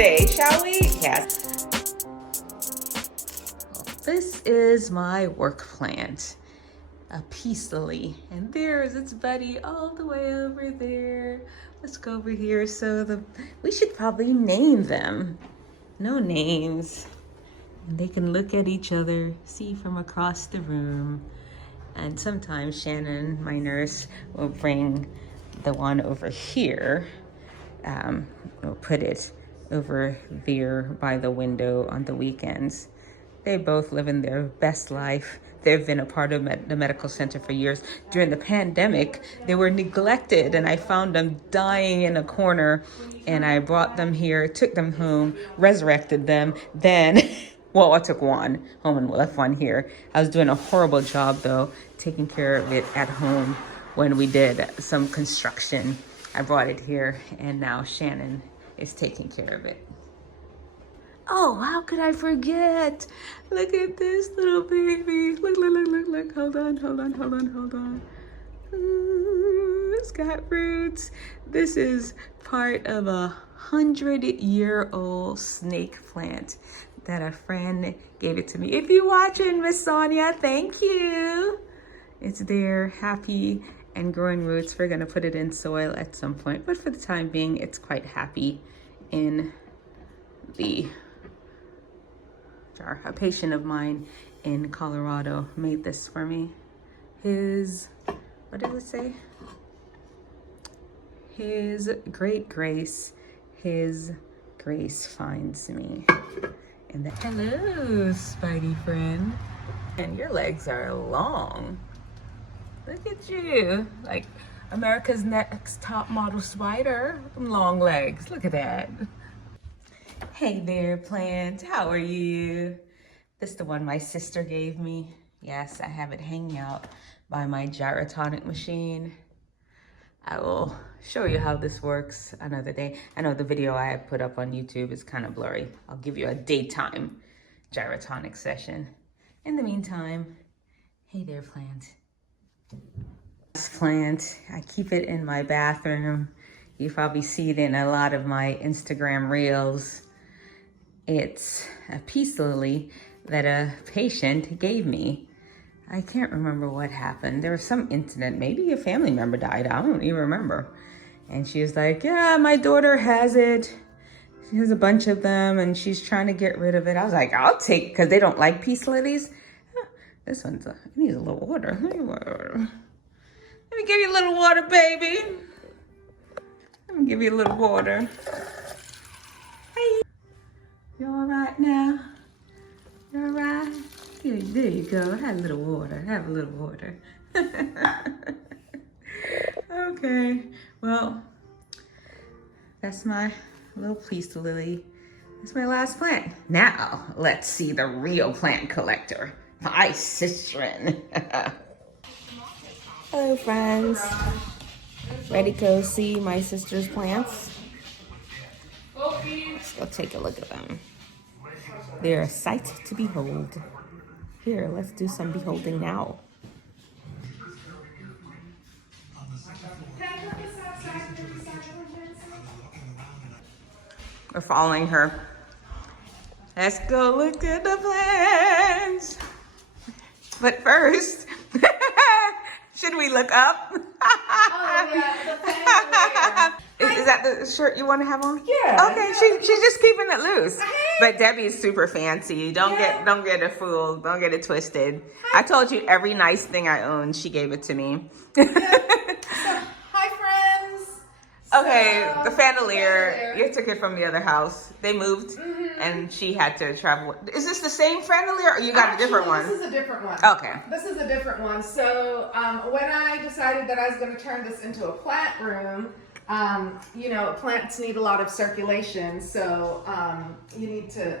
today, shall we? Yes. This is my work plant, a peace lily, and there's its buddy all the way over there. Let's go over here. So we should probably name them. No names. And they can look at each other, see from across the room. And sometimes Shannon, my nurse, will bring the one over here. We'll put it over there by the window on the weekends. They both live in their best life. They've been a part of the medical center for years. During the pandemic, they were neglected, and I found them dying in a corner, and I brought them here, took them home, resurrected them. Then, well, I took one home and left one here. I was doing a horrible job, though, taking care of it at home when we did some construction. I brought it here, and now Shannon is taking care of it. Oh, how could I forget? Look at this little baby. Look. Hold on. Ooh, it's got roots. This is part of 100-year-old snake plant that a friend gave it to me. If you're watching, Miss Sonia, thank you. It's there, happy and growing roots. We're gonna put it in soil at some point, but for the time being, it's quite happy in the jar. A patient of mine in Colorado made this for me. What does it say? His great grace, his grace finds me. Hello, Spidey friend. And your legs are long. Look at you, like America's Next Top Model spider. Long legs, look at that. Hey there, plant, how are you? This is the one my sister gave me. Yes, I have it hanging out by my gyrotonic machine. I will show you how this works another day. I know the video I have put up on YouTube is kind of blurry. I'll give you a daytime gyrotonic session. In the meantime, hey there, plant. This plant, I keep it in my bathroom. You probably see it in a lot of my Instagram reels. It's a peace lily that a patient gave me. I can't remember what happened. There was some incident, maybe a family member died, I don't even remember. And she was like, yeah, my daughter has it. She has a bunch of them and she's trying to get rid of it. I was like, I'll take, because they don't like peace lilies. This one's, it needs a little water. Let me give you a little water, baby. Let me give you a little water. Hey. You all right now? You all right? There you go. Have a little water. Have a little water. Okay. Well, that's my little peace lily. That's my last plant. Now, let's see the real plant collector. My sister. Hello, friends. Ready to go see my sister's plants? Let's go take a look at them. They're a sight to behold. Here, let's do some beholding now. We're following her. Let's go look at the plants. But first, should we look up? Oh yeah, the pants. Is that the shirt you want to have on? Yeah. Okay, she's just keeping it loose. But Debbie's super fancy. Don't get it fooled. Don't get it twisted. I told you every nice thing I own, she gave it to me. Hi friends. Okay, the fandelier. You took it from the other house. They moved, and she had to travel. Is this the same fandelier, or you got a different one? This is a different one. Okay. This is a different one. So when I decided that I was going to turn this into a plant room, you know, plants need a lot of circulation, so you need to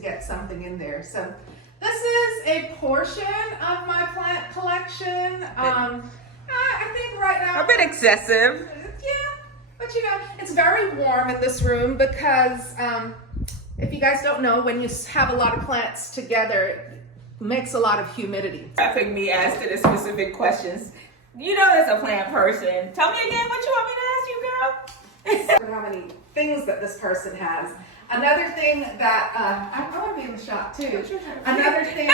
get something in there. So this is a portion of my plant collection. I think right now a bit excessive. Yeah, but you know, it's very warm in this room because if you guys don't know, when you have a lot of plants together, it makes a lot of humidity. Traffic me asking the specific questions. You know, as a plant person, tell me again what you want me to ask you, girl. How many things that this person has. Another thing that I want to be in the shot too. Another thing,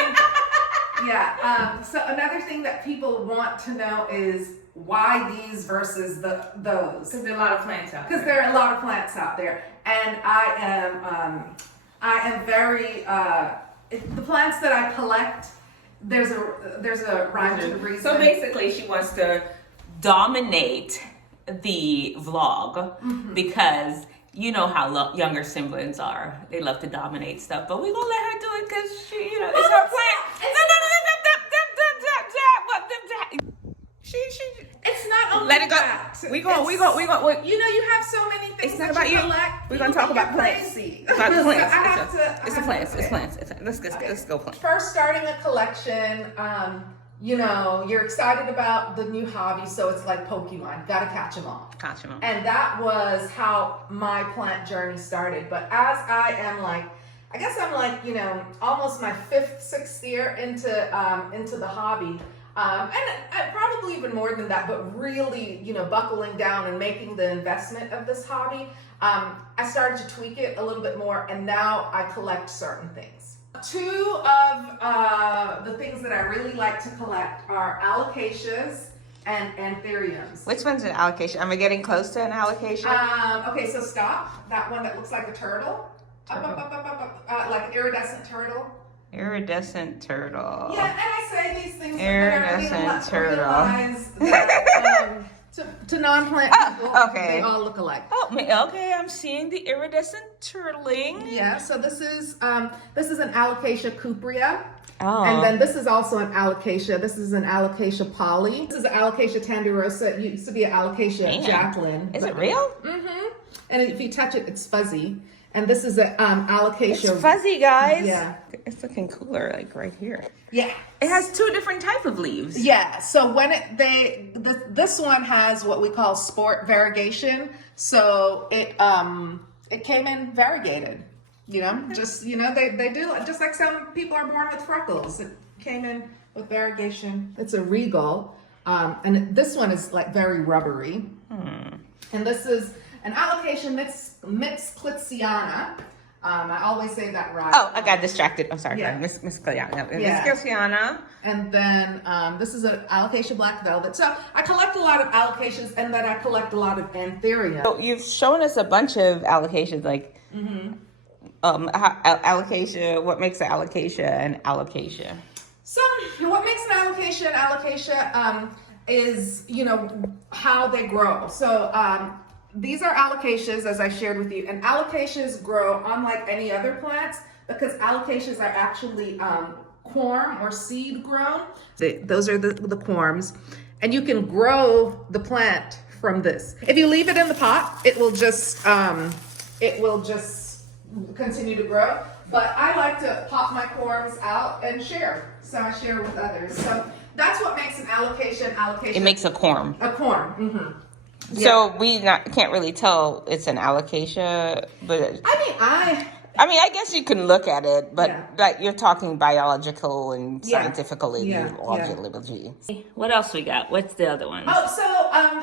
yeah. So another thing that people want to know is why these versus those. Because there are a lot of plants out there. Because there are a lot of plants out there, and I am very the plants that I collect. There's a rhyme to the reason. So basically, she wants to dominate the vlog because you know how younger siblings are. They love to dominate stuff, but we're gonna let her do it because she, you know, it's her plan. She. It's not only Let it go. that. We go. You know, you have so many things. It's not that about you. collect. We're gonna talk about plants. Crazy. It's about So plants. It's the okay. plants. Let's go plants. First, starting a collection. You know, you're excited about the new hobby, so it's like Pokemon. Gotta catch them all. And that was how my plant journey started. But as I guess I'm like, you know, almost my 5th, 6th year into the hobby. And probably even more than that, but really, you know, buckling down and making the investment of this hobby, I started to tweak it a little bit more, and now I collect certain things. 2 of the things that I really like to collect are alocasias and anthuriums. Which one's an alocasia? Am I getting close to an alocasia? Okay, so stop. That one that looks like a turtle. Up, like an iridescent turtle. Iridescent turtle. Yeah, and I say these things Iridescent turtle. Realize that, to non-plant people, okay. They all look alike. Oh, okay, I'm seeing the iridescent turtling. Yeah, so this is an Alocasia cuprea. Oh. And then this is also an alocasia. This is an alocasia poly. This is an alocasia tanderosa. It used to be an alocasia Jacqueline. Is it real? Mm-hmm. And if you touch it, it's fuzzy. And this is an alocasia. It's fuzzy, guys. Yeah. It's looking cooler, like right here. Yeah. It has 2 different type of leaves. Yeah. So when this one has what we call sport variegation. So it came in variegated. You know, just, you know, they do, just like some people are born with freckles. It came in with variegation. It's a regal. And this one is like very rubbery. And this is an alocasia mixclitziana. I always say that right. Oh, I got distracted. I'm sorry. Yeah. Miss Cleana. Yeah. Miss Cleana. And then this is an alocasia black velvet. So I collect a lot of alocasias, and then I collect a lot of anthurium. So you've shown us a bunch of alocasias, like alocasia. What makes an alocasia an alocasia? So what makes an alocasia is, you know, how they grow. So these are alocasias, as I shared with you, and alocasias grow unlike any other plants because alocasias are actually corm or seed grown. Those are the corms, and you can grow the plant from this. If you leave it in the pot, it will just continue to grow. But I like to pop my corms out and share, so I share with others. So that's what makes an alocasia. It makes a corm. A corm. Mm-hmm. Yeah. So we can't really tell it's an alocasia, but I mean, I guess you can look at it, but Yeah. like you're talking biological and Yeah. scientifically. Yeah. What else we got? What's the other one? Oh,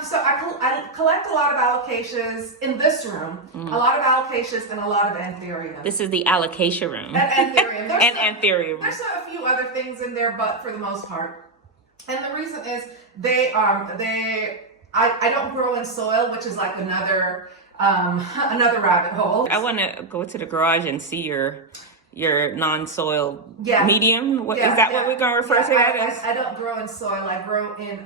so I collect a lot of alocasias in this room, a lot of alocasias and a lot of anthurium. This is the alocasia room. And anthurium. Anthurium. There's a few other things in there, but for the most part. And the reason is I don't grow in soil, which is like another rabbit hole. I want to go to the garage and see your non-soil medium. What is that? What we're going to refer to that as? I don't grow in soil. I grow in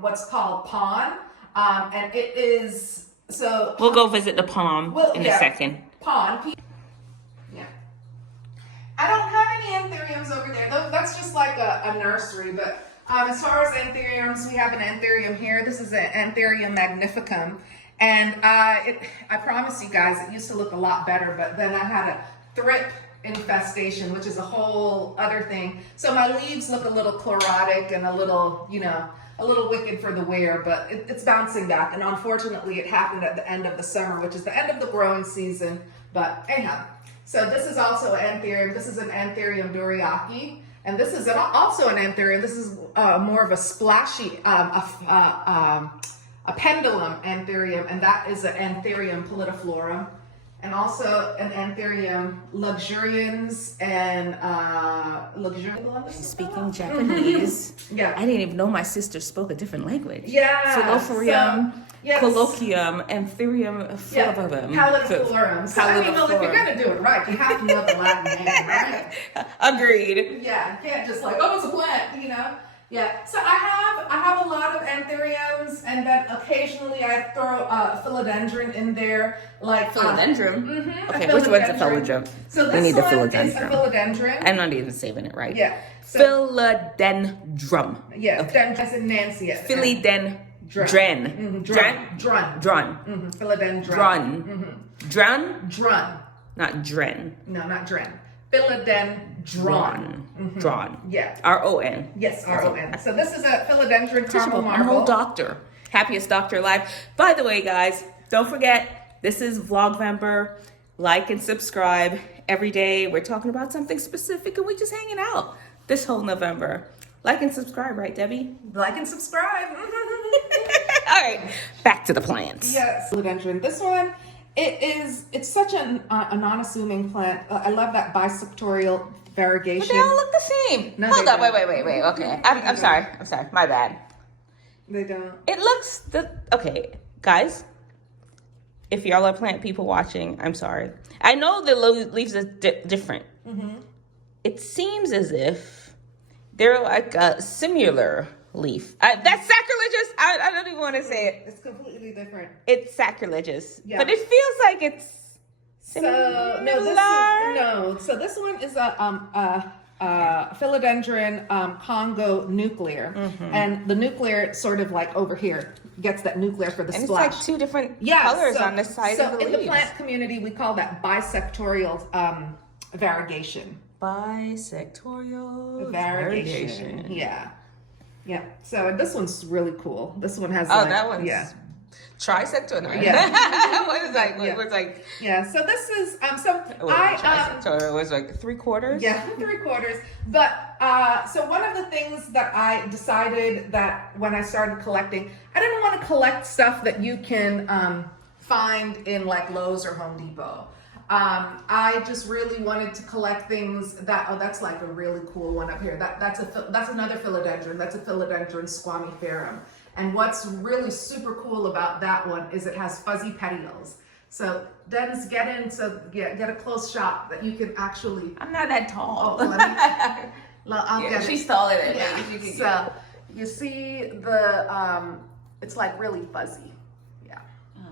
what's called pond, and it is so. We'll go visit the palm in a second. Pond. Yeah. I don't have any anthuriums over there. That's just like a nursery, but. As far as anthuriums, we have an anthurium here. This is an Anthurium magnificum. And I promise you guys, it used to look a lot better, but then I had a thrip infestation, which is a whole other thing. So my leaves look a little chlorotic and a little, you know, a little wicked for the wear, but it's bouncing back. And unfortunately, it happened at the end of the summer, which is the end of the growing season. But anyhow, so this is also an anthurium. This is an Anthurium duriaki. And this is also an anthurium. This is more of a splashy, a pendulum anthurium, and that is an Anthurium pallidiflorum. and also an Anthurium luxurians and She's speaking Japanese. Yeah. I didn't even know my sister spoke a different language. Yeah. Philophyrium, Yes. colloquium, Anthurium flavum. Paladiflorum. So, I mean, well, if you're going to do it right, you have to know the Latin name, right? Agreed. Yeah, you can't just like, oh, it's a plant, you know? Yeah, so I have a lot of anthuriums, and then occasionally I throw a philodendron in there, like Philodendron? Okay, which one's a philodendron? So We this need the one is a philodendron. philodendron. I'm not even saving it right. Yeah. So, Philodendron. yeah, Okay. as in Nancy. Philodendron. Drun. Dren. Drun. Philodendron. Drun. Drun? Drun. Not dren. No, not dren. Philodendron. Drawn. Yeah. R-O-N. Yes, R-O-N. So this is a philodendron caramel I'm a marble. whole doctor. Happiest doctor alive. By the way, guys, don't forget, this is Vlogvember. Like and subscribe. Every day we're talking about something specific and we're just hanging out this whole November. Like and subscribe, right, Debbie? Like and subscribe. All right, back to the plants. Yes, philodendron. This one, it's such an unassuming plant. I love that bisectorial variegation. But they all look the same. No, Hold they on, wait. Okay, I'm sorry. My bad. They don't. It looks okay, guys. If y'all are plant people watching, I'm sorry. I know the leaves are different. It seems as if they're like a similar leaf. That's sacrilegious. I don't even want to say it. It's completely different. It's sacrilegious. Yeah. But it feels like it's So similar. So this one is a philodendron Congo nuclear, and the nuclear sort of like over here gets that nuclear for the And splash. it's like two different colors on the side of the leaves. So in the plant community, we call that bisectorial variegation. Bisectorial Variegation. Yeah. Yeah. So this one's really cool. This one has that one's trisectorial. Yeah. What is like? It was like. Yeah. So this is Trisectorial was like 3/4. Yeah, 3/4. But so one of the things that I decided that when I started collecting, I didn't want to collect stuff that you can find in like Lowe's or Home Depot. I just really wanted to collect things that that's like a really cool one up here. That's another philodendron. That's a philodendron squamiferum. And what's really super cool about that one is it has fuzzy petioles. So Dennis, get a close shot that you can actually. I'm not that tall. I'll get it. She's taller than me. So you see the it's like really fuzzy.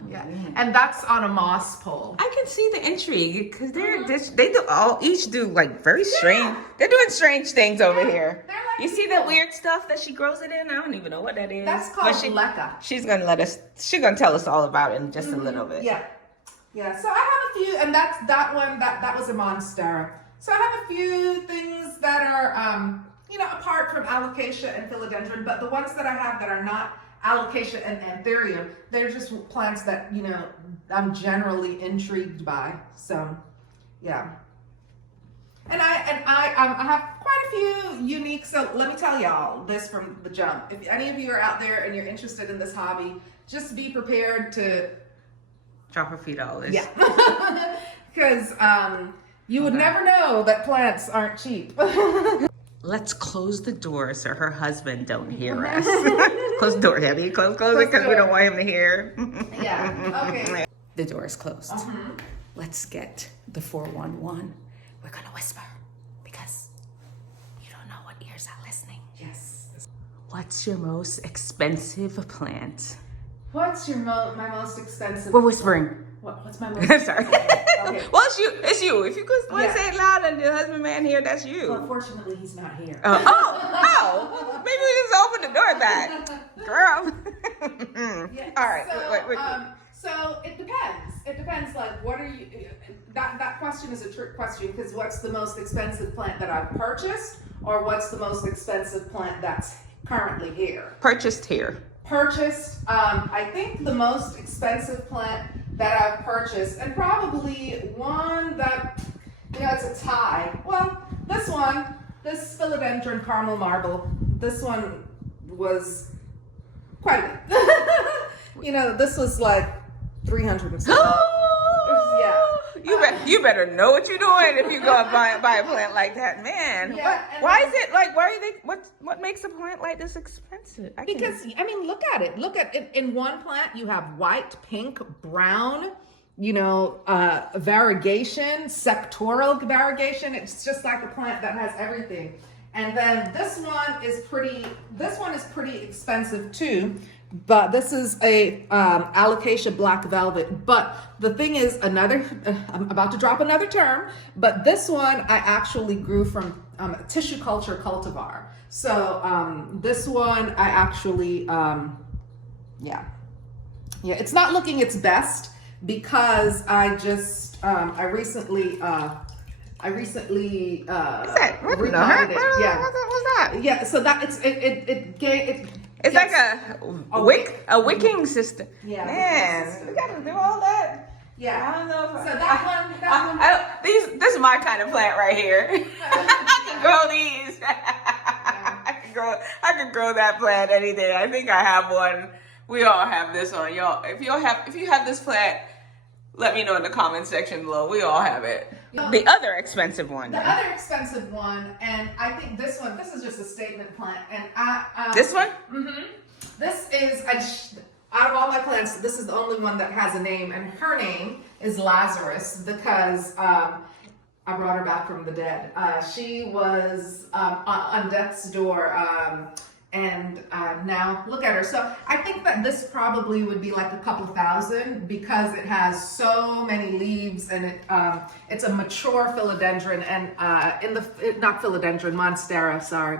Yeah, and that's on a moss pole. I can see the intrigue because each do like very strange. They're doing strange things over here. Like you see the weird stuff that she grows it in? I don't even know what that is. That's called leca. She's gonna tell us all about it in just a little bit. Yeah. So I have a few, and that one that was a monstera. So I have a few things that are apart from alocasia and philodendron, but the ones that I have that are not alocasia and anthurium, they're just plants that I'm generally intrigued by. So yeah, and I have quite a few unique. So let me tell y'all this from the jump. If any of you are out there and you're interested in this hobby, just be prepared to drop her feet all this. Yeah, because you would never know that plants aren't cheap. Let's close the door so her husband don't hear us. Close the door, Debbie. Close it because we don't want him to hear. Yeah, okay. The door is closed. Let's get the 411. We're going to whisper because you don't know what ears are listening. Yes. What's your most expensive plant? What's my most expensive? We're whispering. What's my most Sorry. Okay. Well, it's you. If you could want to say it loud and the husband man here, that's you. Well, unfortunately, he's not here. Maybe we just open the door back. Girl. Yeah. All right. So, wait. So it depends. It depends. Like, what are you? That question is a trick question because what's the most expensive plant that I've purchased, or what's the most expensive plant that's currently here? Purchased here. I think the most expensive plant that I've purchased, and probably one that, it's a tie. Well, this philodendron caramel marble, this one was quite a bit. This was like $300 and something. Yeah. You better know what you're doing if you go and buy a plant like that, man. Yeah, why is it like? Why are they? What makes a plant like this expensive? Because I mean, look at it. Look at it. In one plant, you have white, pink, brown. Variegation, sectoral variegation. It's just like a plant that has everything. And then this one is pretty expensive too. But this is a alocasia black velvet. But the thing is, I'm about to drop another term, but this one I actually grew from tissue culture cultivar. So this one I actually, it's not looking its best because I just, I recently repotted it. Yeah. What's that? Yeah. So that It's like a wicking system. Yeah. Man, we gotta do all that. Yeah. I don't know. So that one. This is my kind of plant right here. I can grow these. I could grow that plant any day. I think I have one. We all have this one, y'all. If you have this plant, let me know in the comment section below. We all have it. The other expensive one. The other expensive one, and I think this is just a statement plant. And this one? Mm-hmm. This is, out of all my plants, this is the only one that has a name, and her name is Lazarus because I brought her back from the dead. She was on death's door. And now look at her. So I think that this probably would be like a couple thousand because it has so many leaves, and it's a mature philodendron, and not philodendron, monstera, sorry.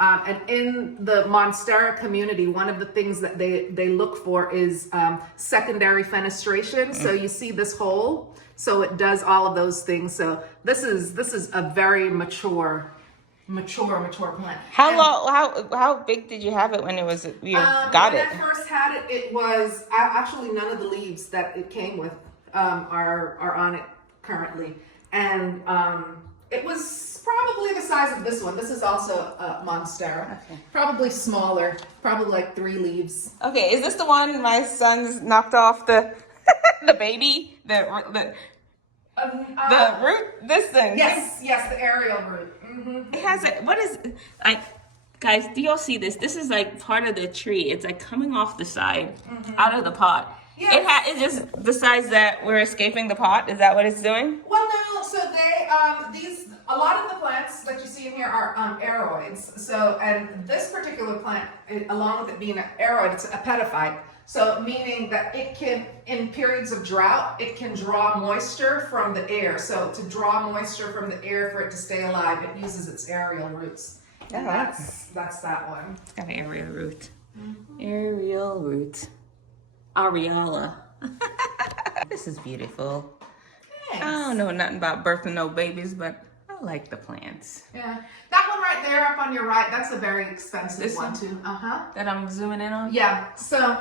And in the monstera community, one of the things that they look for is secondary fenestration. So you see this hole, so it does all of those things. So this is a very mature plant. How big did you have it when it was you got it? When I first had it, it was actually none of the leaves that it came with are on it currently, and it was probably the size of this one. This is also a monstera, probably smaller, probably like 3 leaves. Okay, is this the one my son's knocked off the the baby the root? This thing? Yes, the aerial root. Mm-hmm. It has guys, do y'all see this? This is like part of the tree. It's like coming off the side, out of the pot. Yes. It's just the size that we're escaping the pot. Is that what it's doing? Well, no. So a lot of the plants that you see in here are aeroids. So, and this particular plant, along with it being an aeroid, it's a epiphyte. So meaning that it can, in periods of drought, it can draw moisture from the air. So to draw moisture from the air for it to stay alive, it uses its aerial roots. And that's that one. It's got an aerial root. Aerial root. Areola. This is beautiful. Thanks. I don't know nothing about birthing no babies, but I like the plants. Yeah. That one right there up on your right, that's a very expensive one too. That I'm zooming in on? Yeah. So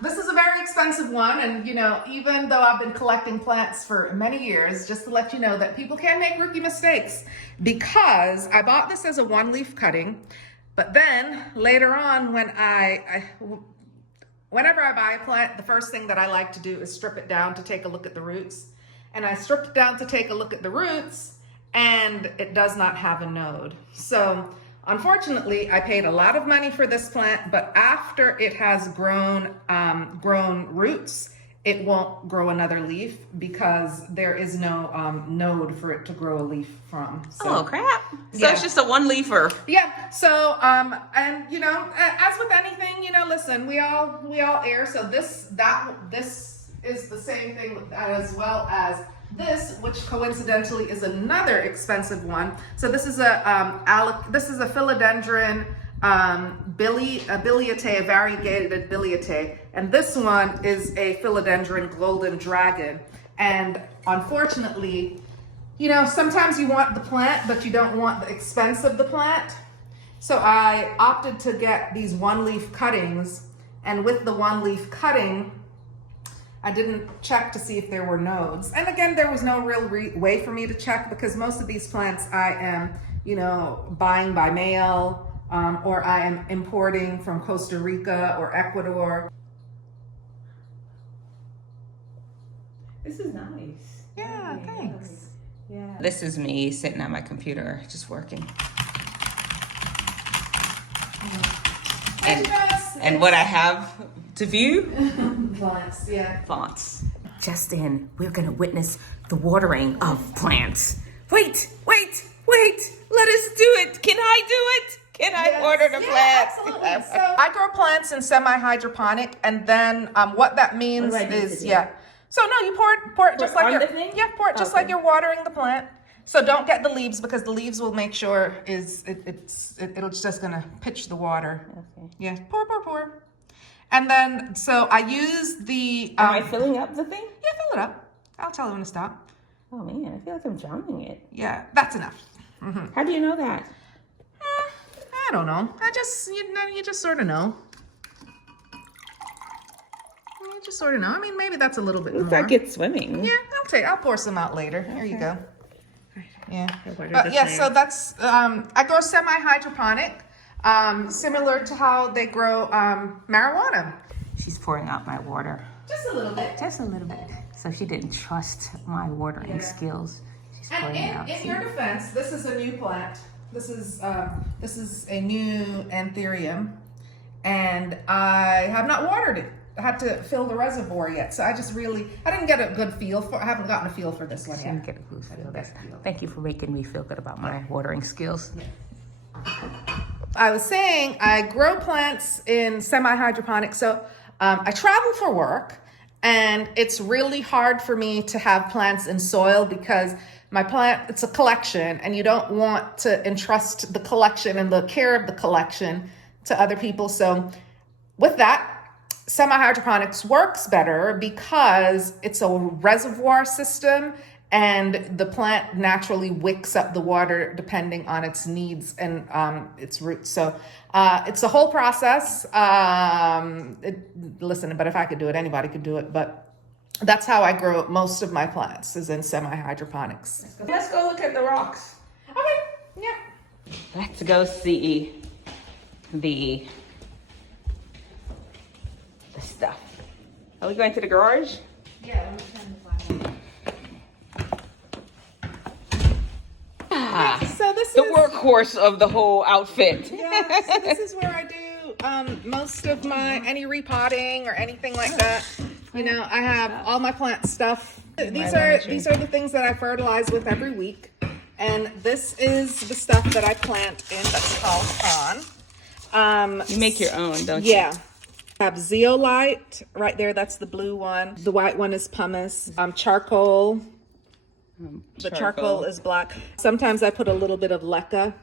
this is a very expensive one, and even though I've been collecting plants for many years, just to let you know that people can make rookie mistakes, because I bought this as a 1-leaf cutting, but then later on when whenever I buy a plant, the first thing that I like to do is strip it down to take a look at the roots. And I stripped it down to take a look at the roots, and it does not have a node. So unfortunately, I paid a lot of money for this plant, but after it has grown roots, it won't grow another leaf because there is no node for it to grow a leaf from. So, oh crap! So it's just a 1-leafer. Yeah. So and as with anything, listen, we all err. So this is the same thing as well as this, which coincidentally is another expensive one. So this is a philodendron biliate, variegated biliate, and this one is a philodendron golden dragon. And unfortunately, sometimes you want the plant, but you don't want the expense of the plant. So I opted to get these 1-leaf cuttings, and with the 1-leaf cutting, I didn't check to see if there were nodes. And again, there was no real way for me to check because most of these plants I am, buying by mail, or I am importing from Costa Rica or Ecuador. This is nice. Yeah, thanks. Yeah. This is me sitting at my computer, just working. And what I have to view? Fonts, yeah. Fonts. Just in, we're gonna witness the watering of plants. Wait. Let us do it. Can I do it? Can I water the plants? Absolutely. So I grow plants in semi-hydroponic, and then what that means is, So no, you pour it just like you're watering the plant. So don't get the leaves, because the leaves will make sure it'll just gonna pitch the water. Okay. Yeah, pour. And then, so I use the... Am I filling up the thing? Yeah, fill it up. I'll tell you when to stop. Oh man, I feel like I'm drowning it. Yeah, that's enough. Mm-hmm. How do you know that? I don't know. You just sort of know. You just sort of know. I mean, maybe that's a little bit more. Looks like it's swimming. Yeah, I'll pour some out later. Here you go. Yeah. But so that's, I grow semi-hydroponic, similar to how they grow marijuana. She's pouring out my water. Just a little bit. Just a little bit. So she didn't trust my watering skills. She's pouring it out. In your defense, this is a new plant. This is a new anthurium, and I have not watered it. I had to fill the reservoir yet, so I didn't get a good feel for. I haven't gotten a feel for this one yet. Didn't get a good feel. Thank you for making me feel good about my watering skills. I was saying I grow plants in semi-hydroponic, so I travel for work, and it's really hard for me to have plants in soil because my plant, it's a collection, and you don't want to entrust the collection and the care of the collection to other people. So with that, semi-hydroponics works better because it's a reservoir system, and the plant naturally wicks up the water depending on its needs and its roots. So it's a whole process. Listen, but if I could do it, anybody could do it. But that's how I grow most of my plants, is in semi-hydroponics. Let's go look at the rocks. Okay, yeah. Let's go see the stuff. Are we going to the garage? Yeah, let me turn the light on. So this the is workhorse of the whole outfit. Yeah, so this is where I do most of my any repotting or anything like that. You know, I have all my plant stuff. These are the things that I fertilize with every week, and this is the stuff that I plant in. That's called corn. You make your own, don't you? Yeah. I have zeolite right there. That's the blue one. The white one is pumice. Charcoal. The charcoal is black. Sometimes I put a little bit of leca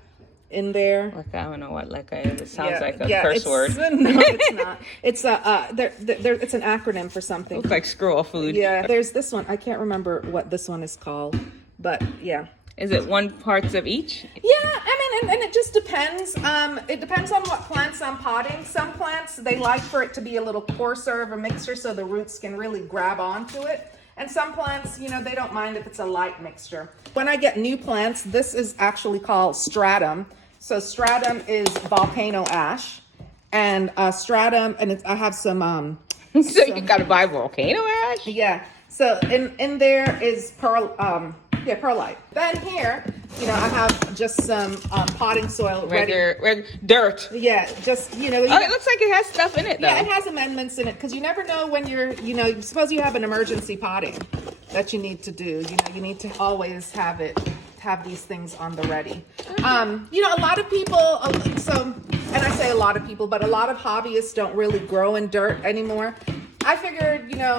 in there. Leca, I don't know what leca is. It sounds like a curse word. No, it's not. It's it's an acronym for something. Looks like squirrel food. Yeah, there's this one. I can't remember what this one is called, but yeah. Is it one parts of each? Yeah, I mean, and it just depends. It depends on what plants I'm potting. Some plants, they like for it to be a little coarser of a mixture so the roots can really grab onto it. And some plants, you know, they don't mind if it's a light mixture. When I get new plants, this is actually called stratum. So stratum is volcano ash, and stratum, and I have some. So you gotta buy volcano ash? Yeah. So in there is perlite. Then here, you know, I have just some potting soil regular dirt. Yeah, just, you know. Oh, it looks like it has stuff in it, though. Yeah, it has amendments in it, because you never know when you're, you know, suppose you have an emergency potting that you need to do. You know, you need to always have these things on the ready. You know, a lot of people, and I say a lot of people, but a lot of hobbyists don't really grow in dirt anymore. I figured, you know,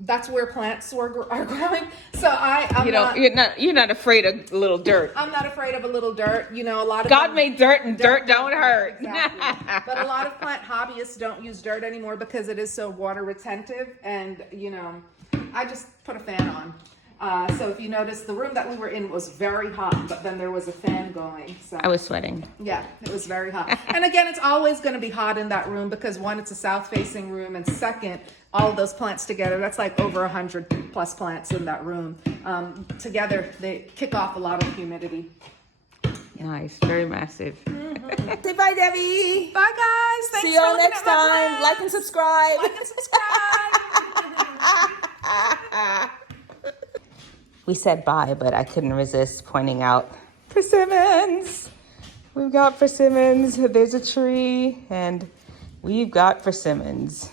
that's where plants are growing. So you're not afraid of a little dirt. I'm not afraid of a little dirt. You know, a lot of God made dirt, and dirt don't hurt. Exactly. But a lot of plant hobbyists don't use dirt anymore because it is so water retentive. And you know, I just put a fan on. So if you notice, the room that we were in was very hot, but then there was a fan going. So I was sweating. Yeah, it was very hot. And again, it's always going to be hot in that room because one, it's a south-facing room, and second, all of those plants together, that's like over 100 plus plants in that room. Together, they kick off a lot of humidity. Nice, very massive. Mm-hmm. Say bye, Debbie. Bye, guys. Thanks See you for all looking next at my time. plants. Like and subscribe. Like and subscribe. we said bye, but I couldn't resist pointing out persimmons. We've got persimmons. There's a tree, and we've got persimmons.